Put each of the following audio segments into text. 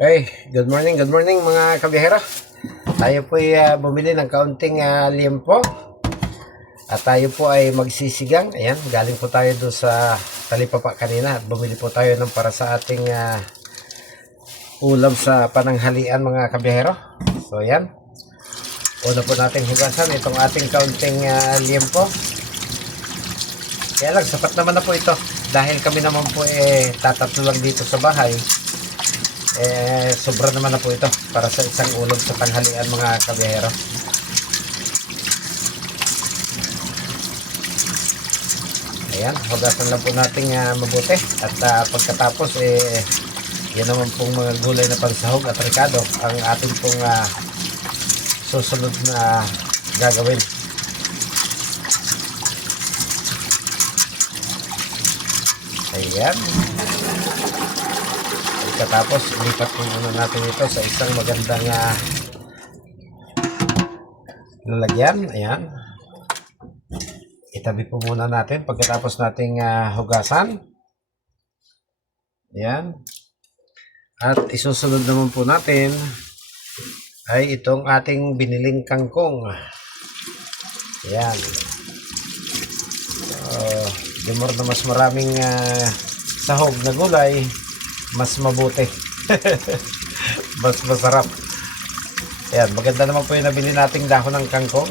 Good morning mga kabihero. Tayo po ay bumili ng kaunting liempo at tayo po ay magsisigang. Ayan, galing po tayo doon sa Talipapa kanina at bumili po tayo ng para sa ating ulam sa pananghalian mga kabihero. So ayan, una po natin hugasan itong ating kaunting liempo. Kaya lang, sapat naman na po ito dahil kami naman po tatatlo lang dito sa bahay. Sobra naman na po ito para sa isang ulam sa tanghalian mga kabiyahero. Ayan, hugasan lang po natin mabuti at pagkatapos yan naman pong mga gulay na pansahog at ricado ang ating pong susunod na gagawin. Ayan, pagkatapos lipat po muna natin ito sa isang magandang lalagyan. Ayan, itabi po muna natin pagkatapos nating hugasan. Ayan, at isusunod naman po natin ay itong ating biniling kangkong. Ayan, the more na mas maraming sahog na gulay, mas mabuti. Mas masarap. Ayan, maganda naman po yung nabili nating dahon ng kangkong.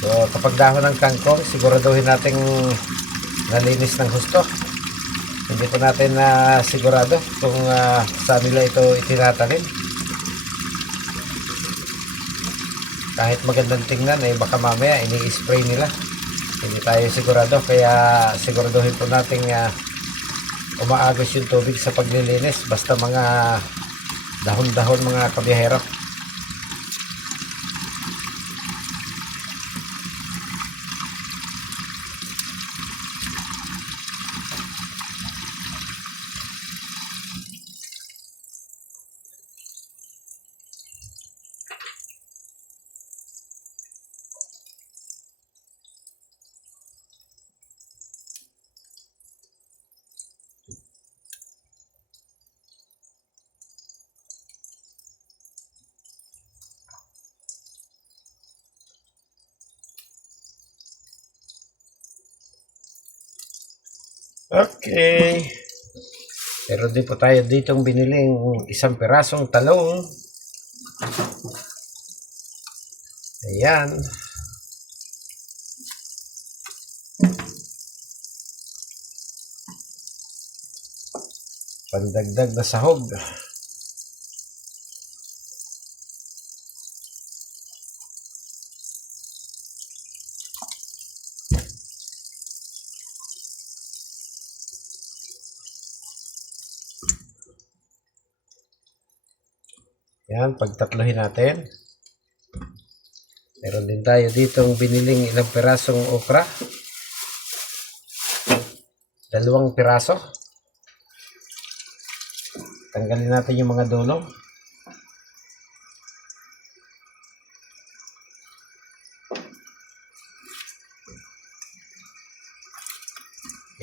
So kapag dahon ng kangkong, siguraduhin nating nalinis ng husto. Hindi po natin sigurado kung saan nila ito itinatanim. Kahit magandang tingnan baka mamaya ini-spray nila. Hindi tayo sigurado, kaya siguraduhin po natin umaagos yung tubig sa paglilinis, basta mga dahon-dahon mga kabiyahero. Okay. Pero di po tayo ditong biniling isang pirasong talong. Ayan. Pandagdag na sahog. Yan, pagtatlohin natin. Meron din tayo ditong biniling ilang pirasong okra. 2 piraso. Tanggalin natin yung mga dulo.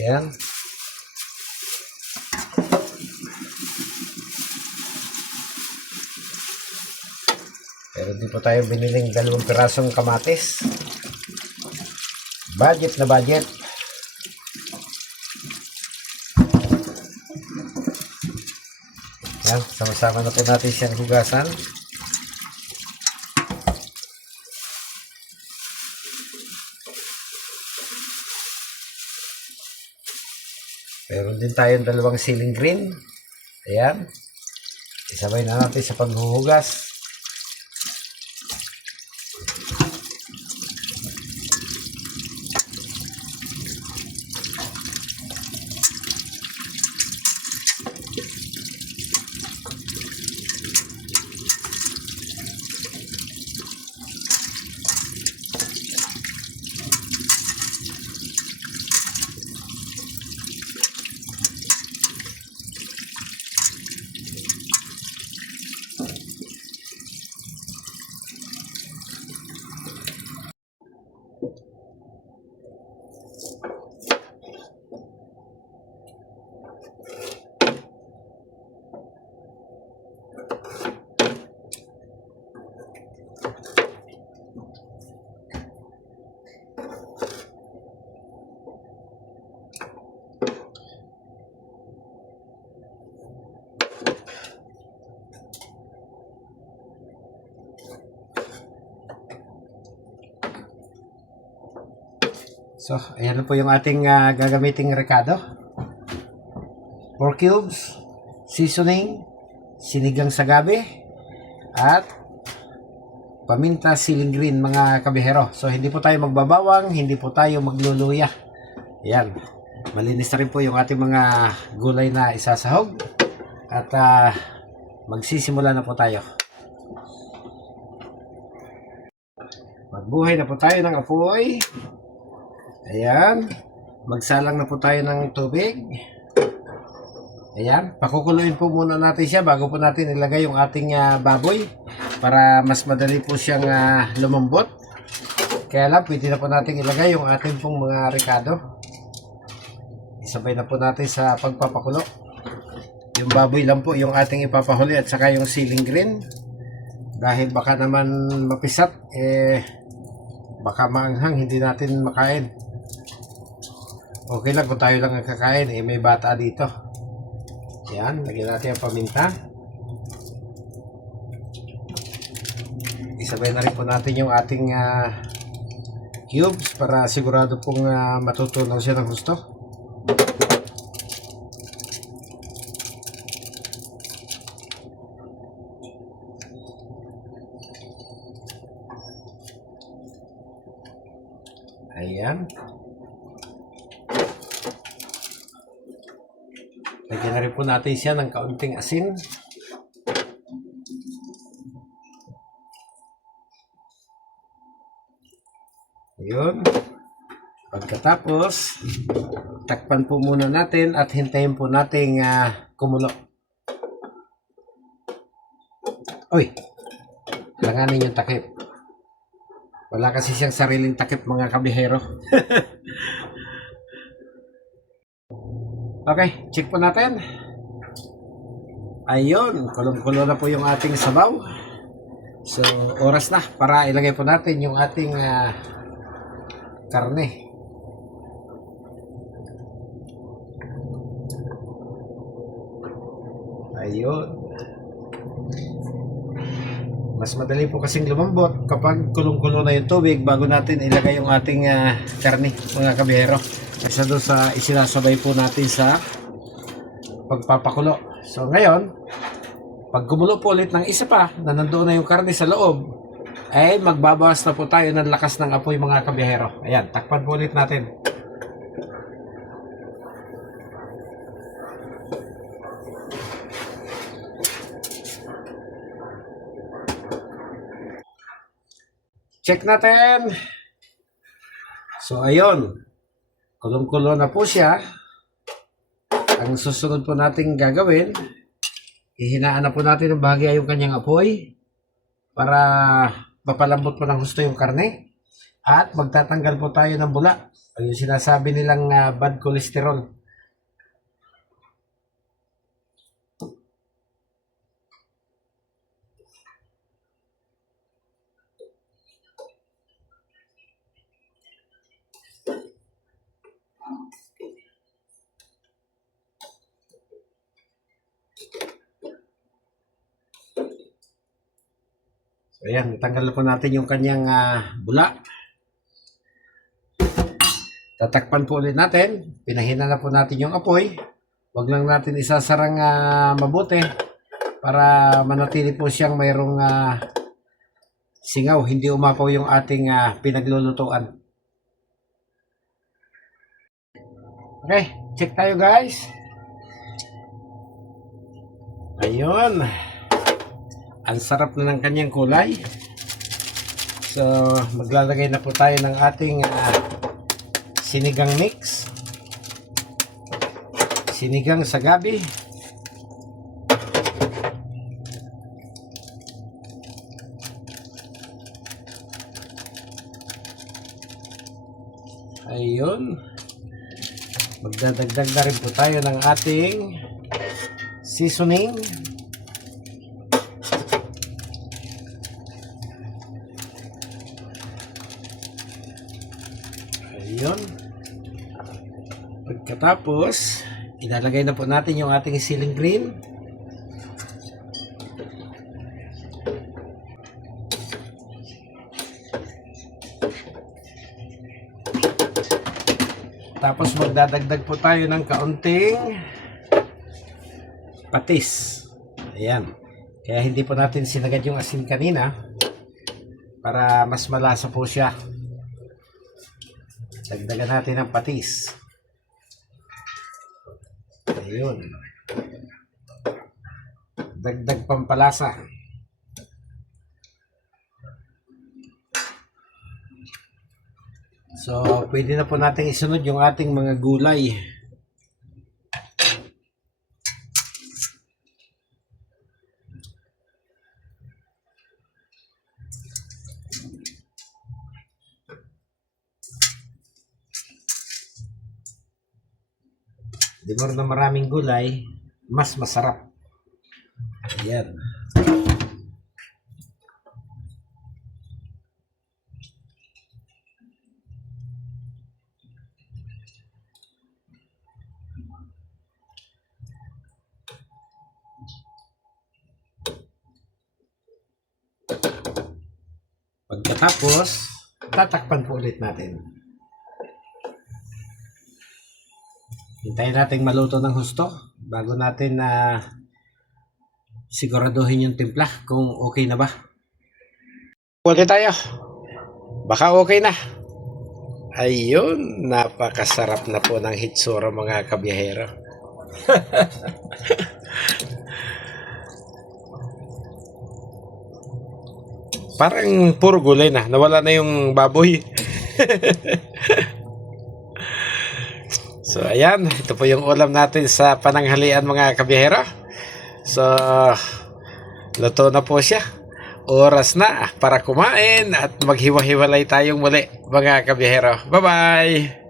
Yan. Pero di po tayo biniling 2 pirasong kamatis. Budget na budget. Yan, sama-sama na po natin siyang hugasan. Meron din tayong 2 siling green. Ayan. Isabay na natin sa paghuhugas. So, ayan na po yung ating gagamiting recado. 4 cubes, seasoning, sinigang sa gabi, at paminta siling green mga kabihero. So, hindi po tayo magbabawang, hindi po tayo magluluya. Ayan. Malinis na rin po yung ating mga gulay na isasahog. At magsisimula na po tayo. Magbuhay na po tayo ng apoy. Ayan. Magsalang na po tayo ng tubig. Ayan. Pakukuluin po muna natin siya bago po natin ilagay yung ating baboy para mas madali po siyang lumambot. Kaya lang, pwede na po natin ilagay yung ating pong mga rekado. Isabay na po natin sa pagpapakulo. Yung baboy lang po yung ating ipapahuli at saka yung siling green. Dahil baka naman mapisat, baka maanghang, hindi natin makain. Okay lang kung tayo lang ang kakain, may bata dito. Yan, lagyan natin ang paminta. Isabay na rin po natin yung ating cubes para sigurado pong matutunaw siya ng gusto. Ayan. Lagyan na rin po natin siya ng kaunting asin. Ayun. Pagkatapos, takpan po muna natin at hintayin po natin kumulo. Uy! Langanin yung takip. Wala kasi siyang sariling takip mga kabihero. Okay, check po natin. Ayun, kulong-kulo na po yung ating sabaw. So, oras na para ilagay po natin yung ating karne. Ayun. Mas madali po kasing lumambot kapag kulong-kulo na yung tubig bago natin ilagay yung ating karne, mga kabihero. Kasi doon sa isinasabay po natin sa pagpapakulo. So ngayon, pag gumulo po ulit ng isa pa na nandoon na yung karne sa loob, ay magbabawas na po tayo ng lakas ng apoy mga kabihero. Ayan, takpan po ulit natin. Check natin. So ayun, kulong-kulo na po siya. Ang susunod po nating gagawin, ihinaan na po natin ng bahagya yung kanyang apoy para mapalambot po ng gusto yung karne. At magtatanggal po tayo ng bula. Yung sinasabi nilang bad cholesterol. So, ayan, natanggal na po natin yung kanyang bula. Tatakpan po ulit natin. Pinahina na po natin yung apoy. Huwag lang natin isasarang mabuti para manatili po siyang mayroong singaw. Hindi umapaw yung ating pinaglulutuan. Okay, check tayo guys. Ayun. Ang sarap na ng kanyang kulay. So, maglalagay na po tayo ng ating sinigang mix. Sinigang sa gabi. Ayun. Magdadagdag na rin po tayo ng ating seasoning. Ayun. Pagkatapos, ilalagay na po natin yung ating siling green. magdadagdag po tayo ng kaunting patis. Ayan. Kaya hindi po natin sinagad yung asin kanina para mas malasa po siya. Dagdagan natin ng patis. Ayun. Dagdag pampalasa. So, pwede na po natin isunod yung ating mga gulay. Di mo na maraming gulay, mas masarap. Ayan. Pagkatapos, tatakpan po ulit natin. Hintayin natin maluto ng husto bago natin siguraduhin yung timpla kung okay na ba. Ulit tayo. Baka okay na. Ayun, napakasarap na po ng hitsura mga kabiyahero. Parang puro gulay na. Nawala na yung baboy. So, ayan. Ito po yung ulam natin sa pananghalian mga kabiyahero. So, luto na po siya. Oras na para kumain at maghiwa-hiwalay tayong muli mga kabiyahero. Bye-bye!